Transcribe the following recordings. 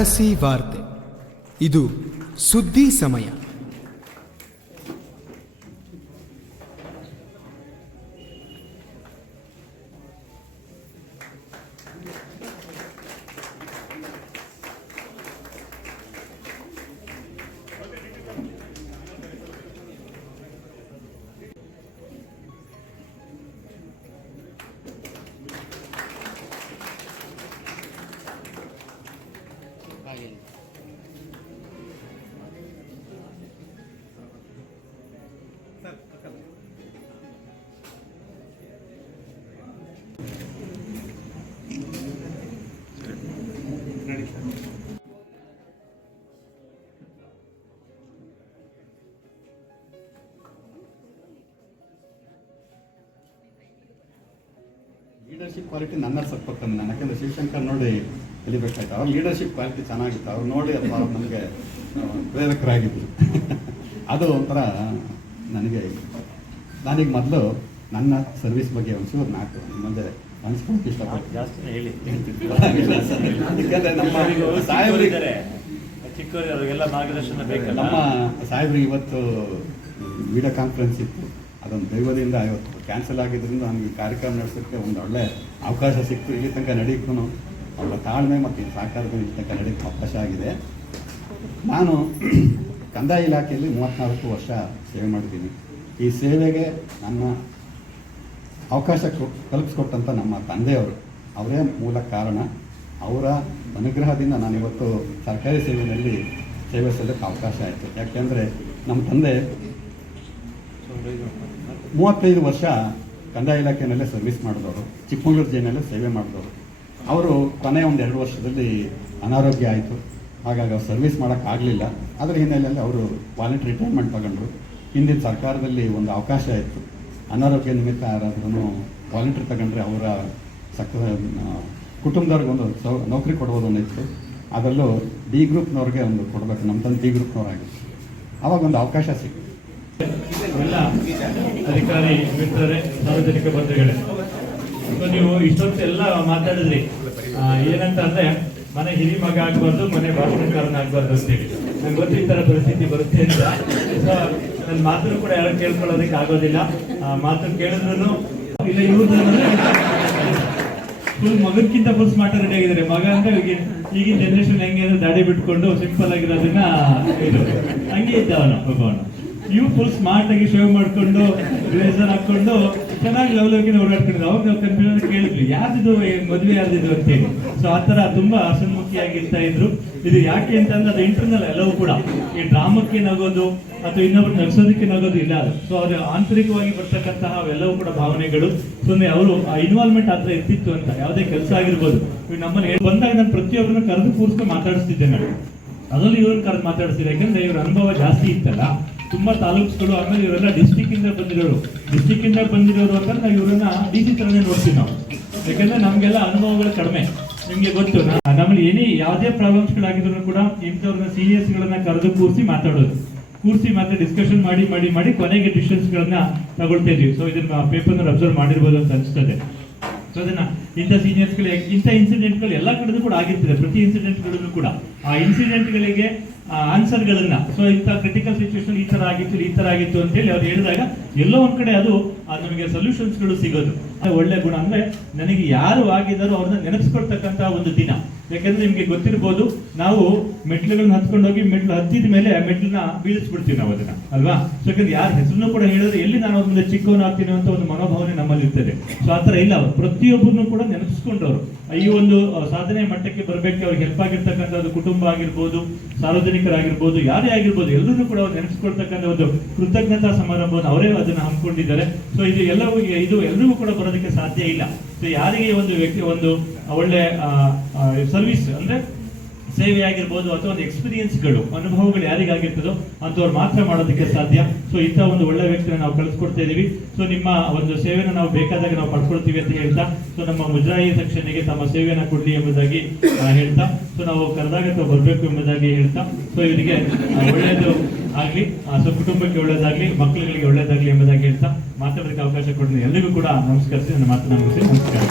ಅರಸಿ ವಾರ್ತೆ. ಇದು ಸುದ್ದಿ ಸಮಯ. ಲೀಡರ್ಶಿಪ್ ಕ್ವಾಲಿಟಿ ನನ್ನ ಸ್ವಲ್ಪ ಕಮ್ಮಿ. ನಾನು ಯಾಕೆಂದರೆ ಶಿವಶಂಕರ್ ನೋಡಿ ಕಲಿಬೇಕಾಯ್ತು. ಅವ್ರ ಲೀಡರ್ಶಿಪ್ ಕ್ವಾಲಿಟಿ ಚೆನ್ನಾಗಿತ್ತು. ಅವ್ರು ನೋಡಿ ಅಥವಾ ಅವ್ರು ನಮಗೆ ಪ್ರೇರಕರಾಗಿದ್ದರು. ಅದು ಒಂಥರ ನನಗೆ ನಾನೀಗ ಮೊದಲು ನನ್ನ ಸರ್ವಿಸ್ ಬಗ್ಗೆ ಒಂಚೂರು ನಾಲ್ಕು ಮುಂದೆ ಅನ್ಸ್ಕೊಳಕ್ಕೆ ಇಷ್ಟಪಟ್ಟು ಜಾಸ್ತಿ ಹೇಳಿ ಯಾಕೆಂದರೆ ನಮ್ಮ ಸಾಹೇಬರಿದ್ದಾರೆ ಚಿಕ್ಕವರಿಗೆ ಅವರಿಗೆಲ್ಲ ಮಾರ್ಗದರ್ಶನ ಬೇಕಲ್ಲ. ನಮ್ಮ ಸಾಹೇಬ್ರಿಗೆ ಇವತ್ತು ವಿಡಿಯೋ ಕಾನ್ಫರೆನ್ಸ್ ಇತ್ತು. ಅದೊಂದು ದೈವದಿಂದ ಇವತ್ತು ಕ್ಯಾನ್ಸಲ್ ಆಗಿದ್ದರಿಂದ ನನಗೆ ಈ ಕಾರ್ಯಕ್ರಮ ನಡೆಸೋಕ್ಕೆ ಒಂದು ಒಳ್ಳೆಯ ಅವಕಾಶ ಸಿಕ್ತು. ಇಲ್ಲಿ ತನಕ ನಡೀತು ಅವರ ತಾಳ್ಮೆ ಮತ್ತು ಸಹಕಾರದ ಇಲ್ಲಿ ತನಕ ನಡೆಯೋಕ್ಕೆ ಅವಕಾಶ ಆಗಿದೆ. ನಾನು ಕಂದಾಯ ಇಲಾಖೆಯಲ್ಲಿ 34 ವರ್ಷ ಸೇವೆ ಮಾಡಿದ್ದೀನಿ. ಈ ಸೇವೆಗೆ ನನ್ನ ಅವಕಾಶ ಕಲ್ಪಿಸ್ಕೊಟ್ಟಂಥ ನಮ್ಮ ತಂದೆಯವರು, ಅವರೇ ಮೂಲ ಕಾರಣ. ಅವರ ಅನುಗ್ರಹದಿಂದ ನಾನಿವತ್ತು ಸರ್ಕಾರಿ ಸೇವೆಯಲ್ಲಿ ಸೇವೆ ಸಲ್ಲಕ್ಕೆ ಅವಕಾಶ ಆಯಿತು. ಯಾಕೆಂದರೆ ನಮ್ಮ ತಂದೆ 35 ವರ್ಷ ಕಂದಾಯ ಇಲಾಖೆಯಲ್ಲೇ ಸರ್ವಿಸ್ ಮಾಡಿದವರು, ಚಿಕ್ಕಮಗಳೂರು ಜೈನಲ್ಲೇ ಸೇವೆ ಮಾಡಿದವರು. ಅವರು ಕೊನೆಯ ಒಂದು 2 ವರ್ಷದಲ್ಲಿ ಅನಾರೋಗ್ಯ ಆಯಿತು. ಹಾಗಾಗಿ ಅವ್ರು ಸರ್ವಿಸ್ ಮಾಡೋಕ್ಕಾಗಲಿಲ್ಲ. ಅದರ ಹಿನ್ನೆಲೆಯಲ್ಲಿ ಅವರು ವಾಲಂಟ್ರಿ ರಿಟೈರ್ಮೆಂಟ್ ತಗೊಂಡ್ರು. ಹಿಂದಿನ ಸರ್ಕಾರದಲ್ಲಿ ಒಂದು ಅವಕಾಶ ಇತ್ತು, ಅನಾರೋಗ್ಯ ನಿಮಿತ್ತ ಯಾರಾದ್ರೂ ವಾಲಂಟ್ರಿ ತಗೊಂಡ್ರೆ ಅವರ ಕುಟುಂಬದವ್ರಿಗೆ ಒಂದು ನೌಕರಿ ಕೊಡ್ಬೋದು ಅನ್ನಿತ್ತು. ಅದರಲ್ಲೂ ಡಿ ಗ್ರೂಪ್ನವ್ರಿಗೆ ಒಂದು ಕೊಡಬೇಕು. ನಮ್ಮ ತಂದೆ ಡಿ ಗ್ರೂಪ್ನವರಾಗಿತ್ತು. ಆವಾಗ ಒಂದು ಅವಕಾಶ ಸಿಕ್ತು. ಎಲ್ಲ ಅಧಿಕಾರಿ ಮಿತ್ರರೇ, ಸಾರ್ವಜನಿಕ ಬಂಧುಗಳೇ, ನೀವು ಇಷ್ಟೊತ್ತು ಎಲ್ಲ ಮಾತಾಡಿದ್ರಿ. ಏನಂತ ಅಂದ್ರೆ ಮನೆ ಹಿರಿ ಮಗ ಆಗ್ಬಾರ್ದು, ಮನೆ ಭಾಷಣಕಾರನ ಆಗ್ಬಾರ್ದು ಅಂತೇಳಿ. ನಂಗೆ ಗೊತ್ತು ಈ ತರ ಪರಿಸ್ಥಿತಿ ಬರುತ್ತೆ ಅಂತ. ಸೊ ನನ್ನ ಮಾತನ್ನು ಕೂಡ ಯಾರು ಕೇಳ್ಕೊಳ್ಳೋದಕ್ಕೆ ಆಗೋದಿಲ್ಲ. ಮಾತು ಕೇಳಿದ್ರು ಇಲ್ಲ, ಇವ್ರು ಫುಲ್ ಮಗಕ್ಕಿಂತ ಫುಲ್ ಸ್ಮಾರ್ಟ್ ರೆಡಿ ಆಗಿದ್ದಾರೆ. ಮಗ ಅಂದ್ರೆ ಈಗಿನ ಜನರೇಷನ್ ಹೆಂಗೆ ಅಂದ್ರೆ ದಾಡಿ ಬಿಟ್ಕೊಂಡು ಸಿಂಪಲ್ ಆಗಿರೋದನ್ನ ಇದು ಹಂಗೆ ಇದ್ದವನು ಭಗವಾನು. ಇವು ಫುಲ್ ಸ್ಮಾರ್ಟ್ ಆಗಿ ಶೇವ್ ಮಾಡ್ಕೊಂಡು ಬ್ಲೇಸರ್ ಹಾಕೊಂಡು ಚೆನ್ನಾಗಿ ಲವಲವಿಕೆ ಓಡಾಡ್ಕೊಂಡಿದ್ದು. ಅವಾಗ ನಾವು ಕನ್ಫ್ಯೂಷನ್ ಕೇಳಿದ್ವಿ, ಯಾರ್ದಿದು ಮದುವೆ ಯಾರ್ದಿದು ಅಂತೇಳಿ. ಸೊ ಆ ತರ ತುಂಬಾ ಹಸನ್ಮುಖಿಯಾಗಿರ್ತಾ ಇದ್ರು. ಇದು ಯಾಕೆ ಅಂತಂದ್ರೆ ಅದು ಇಂಟರ್ನಲ್ ಎಲ್ಲವೂ ಕೂಡ ಈ ಡ್ರಾಮಕ್ಕೆ ನಗೋದು ಅಥವಾ ಇನ್ನೊಬ್ರು ನಗಿಸೋದಕ್ಕೆ ನಗೋದು ಇಲ್ಲ ಅದು. ಸೊ ಅವ್ರ ಆಂತರಿಕವಾಗಿ ಬರ್ತಕ್ಕಂತಹ ಅವೆಲ್ಲವೂ ಕೂಡ ಭಾವನೆಗಳು. ಸೊ ಅವರು ಆ ಇನ್ವಾಲ್ವ್ಮೆಂಟ್ ಆತರ ಇರ್ತಿತ್ತು ಅಂತ. ಯಾವುದೇ ಕೆಲಸ ಆಗಿರ್ಬೋದು. ನಮ್ಮಲ್ಲಿ ಬಂದಾಗ ನಾನು ಪ್ರತಿಯೊಬ್ಬರನ್ನ ಕರೆದು ಕೂರಿಸ್ಕೊಂಡು ಮಾತಾಡಿಸ್ತಿದ್ದೆ. ನಾನು ಅದರಲ್ಲಿ ಇವ್ರನ್ನ ಕರೆದು ಮಾತಾಡಿಸ್ತಿದ್ದೆ. ಯಾಕಂದ್ರೆ ಇವ್ರ ಅನುಭವ ಜಾಸ್ತಿ ಇತ್ತಲ್ಲ. ತುಂಬಾ ತಾಲೂಕ್ಸ್ಗಳು, ಆಮೇಲೆ ಇವರೆಲ್ಲ ಡಿಸ್ಟಿಕ್ ಇಂದ ಬಂದಿರೋರು ಅಂತ ನಾವು ಇವರನ್ನ DC ತರನೇ ನೋಡ್ತೀವಿ ನಾವು. ಯಾಕಂದ್ರೆ ನಮ್ಗೆಲ್ಲ ಅನುಭವಗಳು ಕಡಿಮೆ. ನಿಮ್ಗೆ ಗೊತ್ತು, ನಮ್ಮಲ್ಲಿ ಯಾವುದೇ ಪ್ರಾಬ್ಲಮ್ಸ್ಗಳಾಗಿದ್ರು ಕೂಡ ಇಂಥವ್ರನ್ನ ಸೀನಿಯರ್ಸ್ಗಳನ್ನ ಕರೆದು ಕೂರಿಸಿ ಮಾತಾಡಿ ಡಿಸ್ಕಷನ್ ಮಾಡಿ ಕೊನೆಗೆ ಡಿಸಿಷನ್ಸ್ಗಳನ್ನ ತಗೊಳ್ತಾ ಇದೀವಿ. ಸೊ ಇದನ್ನ ಪೇಪರ್ನ ಅಬ್ಸರ್ವ್ ಮಾಡಿರ್ಬೋದು ಅಂತ ಅನಿಸ್ತದೆ. ಸೊ ಅದನ್ನ ಇಂಥ ಸೀನಿಯರ್ಸ್ಗಳು ಇಂಥ ಇನ್ಸಿಡೆಂಟ್ಗಳು ಎಲ್ಲ ಕಡೆನೂ ಕೂಡ ಆಗಿರ್ತದೆ. ಪ್ರತಿ ಇನ್ಸಿಡೆಂಟ್ಗಳನ್ನು ಕೂಡ ಆ ಇನ್ಸಿಡೆಂಟ್ಗಳಿಗೆ ಆನ್ಸರ್ಗಳನ್ನ, ಸೊ ಇಂಥ ಕ್ರಿಟಿಕಲ್ ಸಿಚುವೇಶನ್ ಈ ತರ ಆಗಿತ್ತು ಅಂತೇಳಿ ಅವ್ರು ಹೇಳಿದಾಗ ಎಲ್ಲೋ ಒಂದ್ ಕಡೆ ಅದು ನಮಗೆ ಸೊಲ್ಯೂಷನ್ಸ್ಗಳು ಸಿಗೋದು ಒಳ್ಳೆ ಗುಣ. ಅಂದ್ರೆ ನನಗೆ ಯಾರು ಆಗಿದ್ದಾರೋ ಅವ್ರನ್ನ ನೆನಪಿಸ್ಕೊಳ್ತಕ್ಕಂತ ಒಂದು ದಿನ. ಯಾಕಂದ್ರೆ ನಿಮ್ಗೆ ಗೊತ್ತಿರ್ಬೋದು, ನಾವು ಮೆಟ್ಲುಗಳನ್ನ ಹತ್ಕೊಂಡೋಗಿ ಮೆಟ್ಲು ಹತ್ತಿದ ಮೇಲೆ ಮೆಟ್ಲನ್ನ ಬೀಳಿಸ್ಬಿಡ್ತೀವಿ ನಾವು ಅದನ್ನ, ಅಲ್ವಾ? ಸೊ ಯಾಕಂದ್ರೆ ಯಾರ ಹೆಸರನ್ನು ಕೂಡ ಹೇಳಿದ್ರೆ ಎಲ್ಲಿ ನಾನು ಅವ್ರ ಮುಂದೆ ಚಿಕ್ಕವನು ಆಗ್ತೀನಿ ಅಂತ ಒಂದು ಮನೋಭಾವನೆ ನಮ್ಮಲ್ಲಿ ಇರ್ತದೆ. ಸೊ ಆತರ ಇಲ್ಲ, ಅವರು ಪ್ರತಿಯೊಬ್ಬರನ್ನು ಕೂಡ ನೆನಪಿಸ್ಕೊಂಡವ್ರು ಈ ಒಂದು ಸಾಧನೆ ಮಟ್ಟಕ್ಕೆ ಬರಬೇಕು. ಅವ್ರಿಗೆ ಹೆಲ್ಪ್ ಆಗಿರ್ತಕ್ಕಂಥದ್ದು ಕುಟುಂಬ ಆಗಿರ್ಬೋದು, ಸಾರ್ವಜನಿಕರಾಗಿರ್ಬೋದು, ಯಾರೇ ಆಗಿರ್ಬೋದು, ಎಲ್ಲರನ್ನೂ ಕೂಡ ಅವ್ರು ನೆನಪಿಸ್ಕೊಳ್ತಕ್ಕಂಥ ಒಂದು ಕೃತಜ್ಞತಾ ಸಮಾರಂಭವನ್ನು ಅವರೇ ಅದನ್ನ ಹಮ್ಮಿಕೊಂಡಿದ್ದಾರೆ. ಸೊ ಇದು ಎಲ್ಲರಿಗೂ ಕೂಡ ಬರೋದಕ್ಕೆ ಸಾಧ್ಯ ಇಲ್ಲ. ಸೊ ಯಾರಿಗೆ ಒಂದು ವ್ಯಕ್ತಿ ಒಂದು ಒಳ್ಳೆ ಸರ್ವಿಸ್ ಅಂದ್ರೆ ಸೇವೆ ಆಗಿರ್ಬೋದು ಅಥವಾ ಒಂದು ಎಕ್ಸ್ಪೀರಿಯನ್ಸ್ಗಳು, ಅನುಭವಗಳು ಯಾರಿಗಾಗಿರ್ತದೋ ಅಂಥವ್ರು ಮಾತ್ರ ಮಾಡೋದಕ್ಕೆ ಸಾಧ್ಯ. ಸೊ ಇಂಥ ಒಂದು ಒಳ್ಳೆ ವ್ಯಕ್ತಿನ ನಾವು ಕಳಿಸ್ಕೊಡ್ತಾ ಇದೀವಿ. ಸೊ ನಿಮ್ಮ ಒಂದು ಸೇವೆನ ನಾವು ಬೇಕಾದಾಗ ನಾವು ಪಡ್ಕೊಳ್ತೀವಿ ಅಂತ ಹೇಳ್ತಾ, ಸೊ ನಮ್ಮ ಮುಜರಾಯಿ ಸೆಕ್ಷನ್ಗೆ ತಮ್ಮ ಸೇವೆಯನ್ನು ಕೊಡ್ಲಿ ಎಂಬುದಾಗಿ ಹೇಳ್ತಾ, ಸೊ ನಾವು ಕರೆದಾಗ ತಾವು ಬರಬೇಕು ಎಂಬುದಾಗಿ ಹೇಳ್ತಾ, ಸೊ ಇವರಿಗೆ ಒಳ್ಳೆಯದು ಆಗ್ಲಿ, ಸೊ ಕುಟುಂಬಕ್ಕೆ ಒಳ್ಳೇದಾಗ್ಲಿ, ಮಕ್ಕಳುಗಳಿಗೆ ಒಳ್ಳೇದಾಗ್ಲಿ ಎಂಬುದಾಗಿ ಹೇಳ್ತಾ ಮಾತಾಡೋದಕ್ಕೆ ಅವಕಾಶ ಕೊಡ್ತೀನಿ. ಎಲ್ಲರಿಗೂ ಕೂಡ ನಮಸ್ಕರಿಸಿ ನನ್ನ ಮಾತನ್ನ ಮುಗಿಸಿ ನಮಸ್ಕಾರ.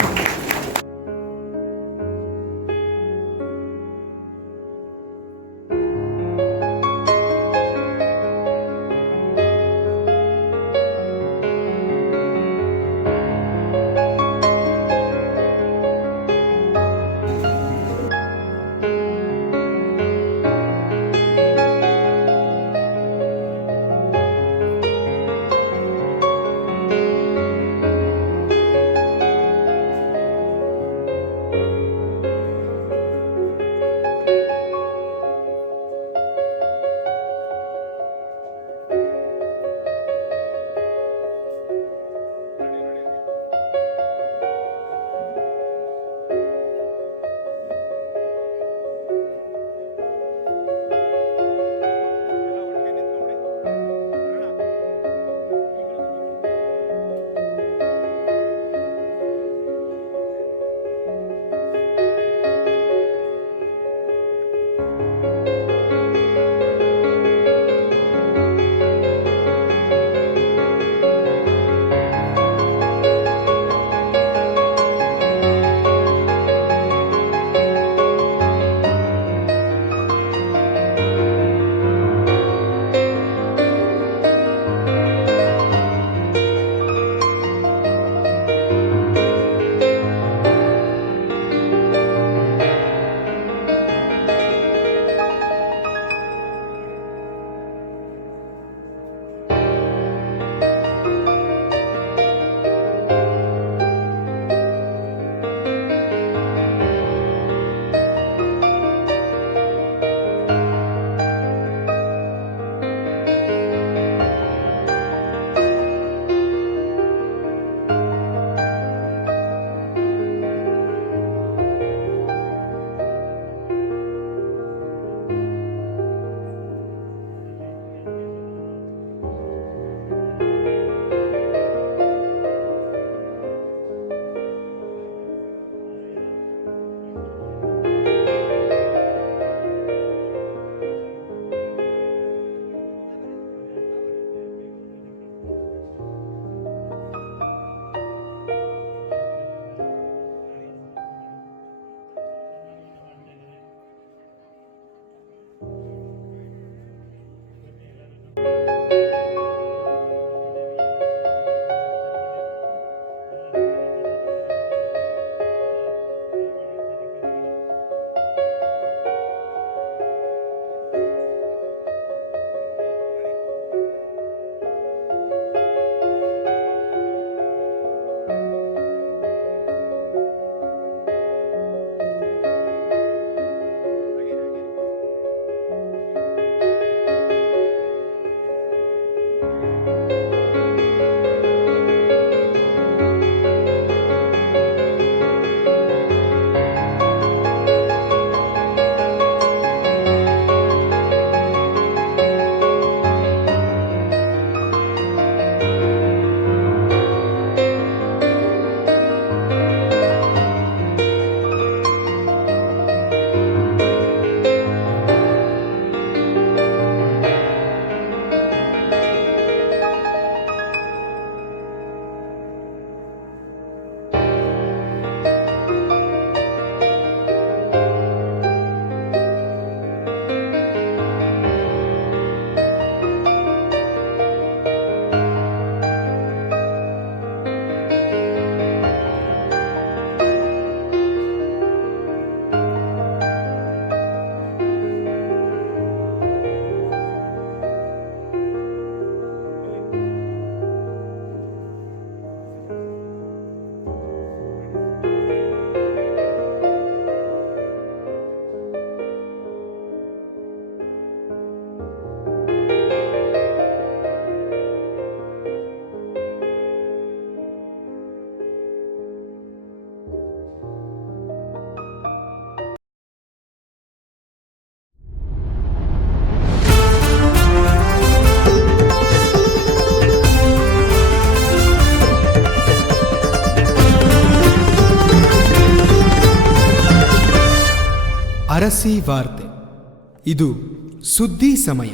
ಅರಸಿ ವಾರ್ತೆ. ಇದು ಸುದ್ದಿ ಸಮಯ.